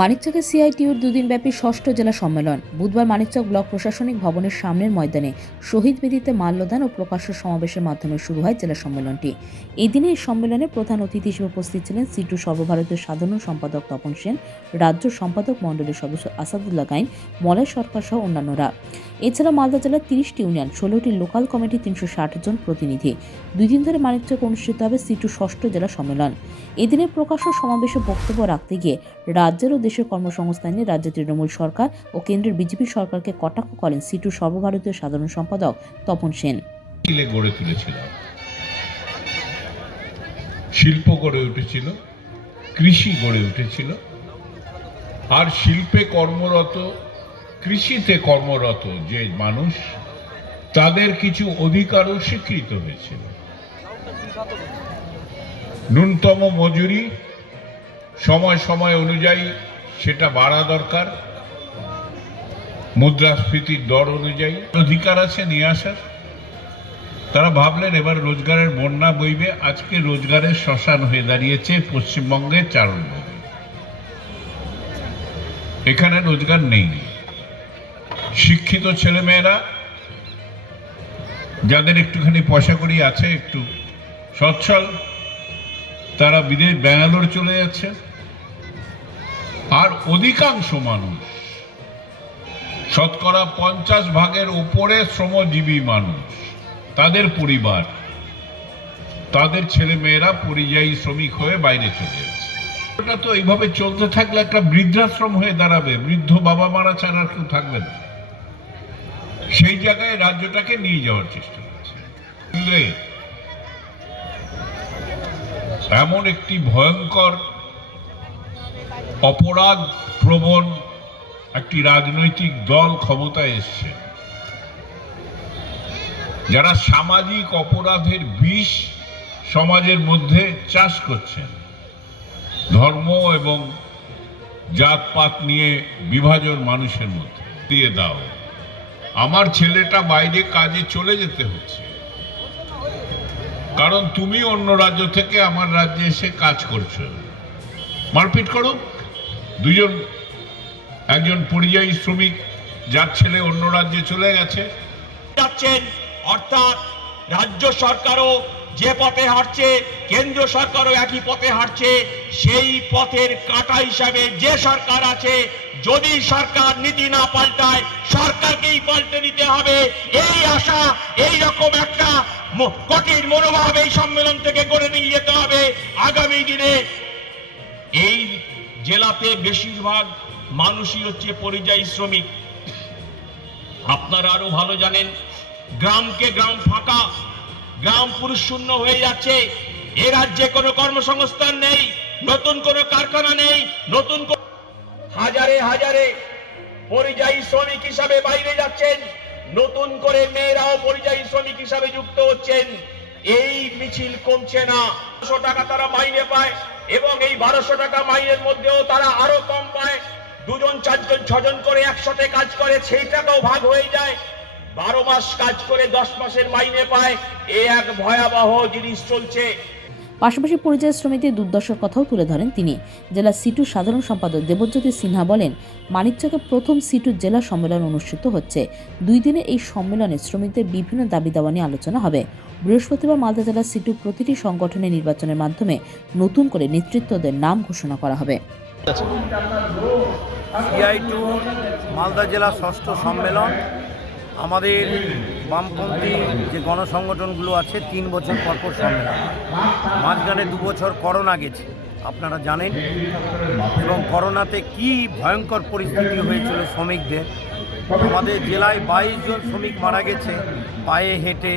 মানিকচকে সিআইটিউর দুদিনব্যাপী ষষ্ঠ জেলা সম্মেলন বুধবার মানিকচক ব্লক প্রশাসনিক ভবনের সামনের ময়দানে শহীদ বেদিতে মাল্যদান ও প্রকাশ্য সমাবেশের মাধ্যমে শুরু হয় জেলা সম্মেলনটি। এই দিনে এই সম্মেলনে প্রধান অতিথি হিসেবে উপস্থিত ছিলেন সিটু সর্বভারতীয় সাধারণ সম্পাদক তপন সেন, রাজ্য সম্পাদক মণ্ডলীর সদস্য আসাদুল্লাহ গাইন, মলয় সরকার সহ অন্যান্যরা। এছাড়া মালদা জেলার 30টি ইউনিয়ন, 16টি লোকাল কমিটি, 360 জন প্রতিনিধি। 2 দিন ধরে মানিকচক অনুষ্ঠিত হবে সিটু ষষ্ঠ জেলা সম্মেলন। এদিনের প্রকাশ্য সমাবেশে বক্তব্য রাখতে গিয়ে রাজ্যের ও দেশের কর্মসংস্থান নিয়ে রাজ্যের তৃণমূল সরকার ও কেন্দ্রের বিজেপি সরকারকে কটাক্ষ করেন সিটু সর্বভারতীয় সাধারণ সম্পাদক তপন সেন। গড়ে তুলেছিল, শিল্প গড়ে উঠেছিল, কৃষি গড়ে উঠেছিল, আর শিল্পে কর্মরত, কৃষিতে কর্মরত যে মানুষ, তাদের কিছু অধিকারও স্বীকৃত হয়েছিল। ন্যূনতম মজুরি সময় সময় অনুযায়ী সেটা বাড়া দরকার, মুদ্রাস্ফীতির দর অনুযায়ী অধিকার আছে নিয়ে আসার। তারা ভাবলেন এবার রোজগারের বন্যা বইবে। আজকে রোজগারের শ্মশান হয়ে দাঁড়িয়েছে পশ্চিমবঙ্গের চারণভূমি। এখানে রোজগার নেই। শিক্ষিত ছেলেমেয়েরা যাদের একটুখানি পয়সা কড়ি আছে, একটু সচ্ছল, তারা বিদেশ ব্যাঙ্গালোর চলে যাচ্ছে। আর অধিকাংশ মানুষ, শতকরা 50% উপরে শ্রমজীবী মানুষ, তাদের পরিবার, তাদের ছেলে মেয়েরা পরিযায়ী শ্রমিক হয়ে বাইরে চলে যাচ্ছে। ওটা তো এইভাবে চলতে থাকলে একটা বৃদ্ধাশ্রম হয়ে দাঁড়াবে। বৃদ্ধ বাবা মারা ছাড়া আর কেউ থাকবে না। সেই জায়গায় রাজ্যটাকে নিয়ে যাওয়ার চেষ্টা করছে। এমন একটি ভয়ঙ্কর অপরাধ প্রবণ একটি রাজনৈতিক দল ক্ষমতায় এসছে, যারা সামাজিক অপরাধের বিষ সমাজের মধ্যে চাষ করছেন। ধর্ম এবং জাতপাত নিয়ে বিভাজন মানুষের মধ্যে দিয়ে দাও। আমার ছেলেটা বাইরে কাজে চলে যেতে হচ্ছে কারণ তুমি অন্য রাজ্য থেকে আমার রাজ্যে এসে কাজ করছো। মারপিট করুক। একজন পরিযায়ী শ্রমিক, যার ছেলে অন্য রাজ্যে চলে গেছে, যাচ্ছেন। অর্থাৎ রাজ্য সরকারও যে পথে হাঁটছে, কেন্দ্র সরকারও একই পথে হাঁটছে। সেই পথের কাঁটা হিসাবে যে সরকার আছে, যদি সরকার নীতি না পাল্টায়, সরকারকেই পাল্টে দিতে হবে। এই আশা, এই রকম একটা কঠিন মনোভাব এই সম্মেলন থেকে গড়ে নিয়ে যেতে হবে। আগামী দিনে এই জেলাতে বেশিরভাগ মানুষই হচ্ছে পরিযায়ী শ্রমিক। আপনারা আরো ভালো জানেন, গ্রামকে গ্রাম ফাঁকা, গ্রাম পুরুষ শূন্য হয়ে যাচ্ছে। এ রাজ্যে কোনো কর্মসংস্থান নেই, নতুন কোনো কারখানা নেই, নতুন হাজারে হাজারে পরিযায়ী শ্রমিক হিসাবে বাইরে যাচ্ছেন। নতুন করে মেয়েরাও পরিযায়ী শ্রমিক হিসাবে যুক্ত হচ্ছেন। এই মিছিল কমছে না। 1200 টাকা তারা মাইনে পায় এবং এই 1200 টাকা মাইনের মধ্যেও তারা আরো কম পায়। 2 জন 4 জন 6 জন করে একসাথে কাজ করে, সেই টাকাও ভাগ হয়ে যায়। 12 মাস কাজ করে 10 মাসের মাইনে পায়। এই এক ভয়াবহ জিনিস চলছে। পাশাপাশি পরিযায়ী শ্রমিকদের দুর্দশার কথাও তুলে ধরেন তিনি। জেলা সিটু সাধারণ সম্পাদক দেবজ্যোতি সিনহা বলেন, মানিকচকে প্রথম সিটু জেলা সম্মেলন অনুষ্ঠিত হচ্ছে। 2 দিনের এই সম্মেলনে শ্রমিকদের বিভিন্ন দাবি দাওয়া নিয়ে আলোচনা হবে। বৃহস্পতিবার মালদা জেলার সিটু প্রতিটি সংগঠনের নির্বাচনের মাধ্যমে নতুন করে নেতৃত্বদের নাম ঘোষণা করা হবে। সিআইটু মালদা জেলা ষষ্ঠ সম্মেলন আমাদের বামপন্থী যে গণসংগঠনগুলো আছে 3 বছর পর সম্মেলন। মাঝখানে 2 বছর করোনা গেছে, আপনারা জানেন, এবং করোনাতে কি ভয়ঙ্কর পরিস্থিতি হয়েছিল শ্রমিকদের। আমাদের জেলায় 22 জন শ্রমিক মারা গেছে পায়ে হেঁটে,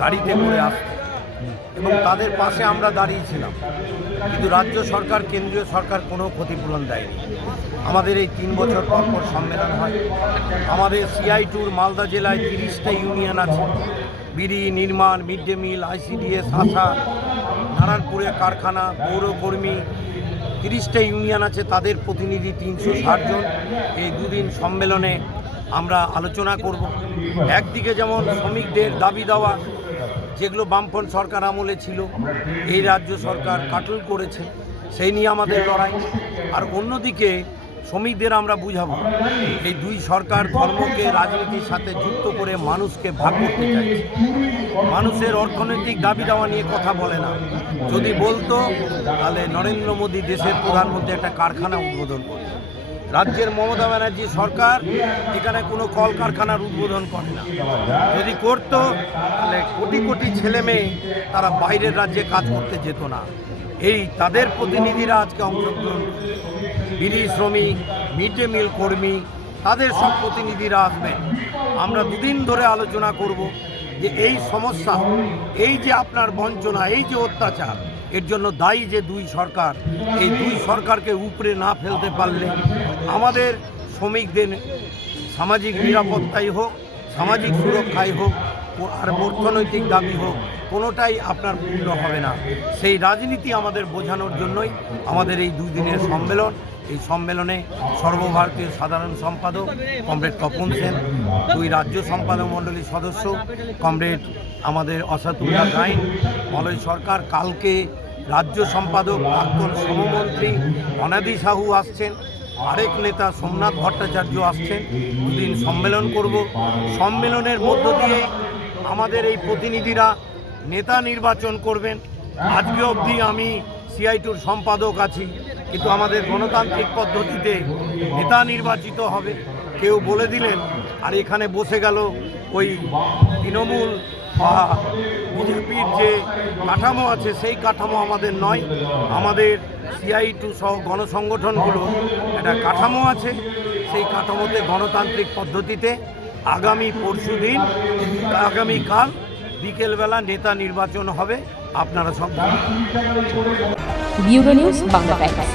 গাড়িতে করে আসতে, এবং তাদের পাশে আমরা দাঁড়িয়েছিলাম। কিন্তু রাজ্য সরকার, কেন্দ্রীয় সরকার কোনো ক্ষতিপূরণ দেয়নি। আমাদের এই 3 বছর পর সম্মেলন হয়। আমাদের সিআইটুর মালদা জেলায় 30টা ইউনিয়ন আছে। বিড়ি, নির্মাণ, মিড ডে মিল, আইসিডিএস, আশা, নারায়ণপুরে কারখানা, পৌরকর্মী, 30টা ইউনিয়ন আছে। তাদের প্রতিনিধি 360 জন। এই 2 দিন সম্মেলনে আমরা আলোচনা করব। একদিকে যেমন শ্রমিকদের দাবি দেওয়া, যেগুলো বামপন্থী সরকার আমলে ছিল, এই রাজ্য সরকার কাটল করেছে, সেই নিয়ে আমাদের লড়াই। আর অন্যদিকে শ্রমিকদের আমরা বুঝাবো এই দুই সরকার ধর্মকে রাজনীতির সাথে যুক্ত করে মানুষকে ভাগ করতে চাইছে। মানুষের অর্থনৈতিক দাবি দাওয়া নিয়ে কথা বলে না। যদি বলতো তাহলে নরেন্দ্র মোদী দেশের প্রধানমন্ত্রী একটা কারখানা উদ্বোধন করত। রাজ্যের মমতা ব্যানার্জি সরকার এখানে কোনো কলকারখানার উদ্বোধন করে না। যদি করতো তাহলে কোটি কোটি ছেলে মেয়ে তারা বাইরের রাজ্যে কাজ করতে যেত না। এই তাদের প্রতিনিধিরা আজকে অংশগ্রহণ, বিড়ি শ্রমিক, মিড ডে মিল কর্মী, তাদের সব প্রতিনিধিরা আসবেন। আমরা দুদিন ধরে আলোচনা করব যে এই সমস্যা, এই যে আপনার বঞ্চনা, এই যে অত্যাচার, এর জন্য দায়ী যে দুই সরকার, এই দুই সরকারকে উপরে না ফেলতে পারলে আমাদের শ্রমিকদের সামাজিক নিরাপত্তাই হোক, সামাজিক সুরক্ষাই হোক, আর অর্থনৈতিক দাবি হোক, কোনোটাই আপনার পূর্ণ হবে না। সেই রাজনীতি আমাদের বোঝানোর জন্যই আমাদের এই দুই দিনের সম্মেলন। এই সম্মেলনে সর্বভারতীয় সাধারণ সম্পাদক কমরেড তপন সেন, দুই রাজ্য সম্পাদক মণ্ডলীর সদস্য কমরেড আমাদের অসাতুল্লাহ গাইন, মলয় সরকার, কালকে রাজ্য সম্পাদক প্রাক্তন শ্রমমন্ত্রী অনাদি সাহু আসছেন, আরেক নেতা সোমনাথ ভট্টাচার্য আসছেন। দুদিন সম্মেলন করব। সম্মেলনের মধ্য দিয়ে আমাদের এই প্রতিনিধিরা নেতা নির্বাচন করবেন। আজকে অবধি আমি সিআই2-র সম্পাদক আছি, কিন্তু আমাদের গণতান্ত্রিক পদ্ধতিতে নেতা নির্বাচিত হবে। কেউ বলে দিলেন আর এখানে বসে গেল ওই তৃণমূল বা বিজেপির যে কাঠামো আছে সেই কাঠামো আমাদের নয়। আমাদের সিআই2 সহ গণসংগঠনগুলো একটা কাঠামো আছে, সেই কাঠামোতে গণতান্ত্রিক পদ্ধতিতে আগামীকাল বিকেলবেলা নেতা নির্বাচন হবে। আপনারা সব ব্যুরো নিউজ বাংলা টাইমস।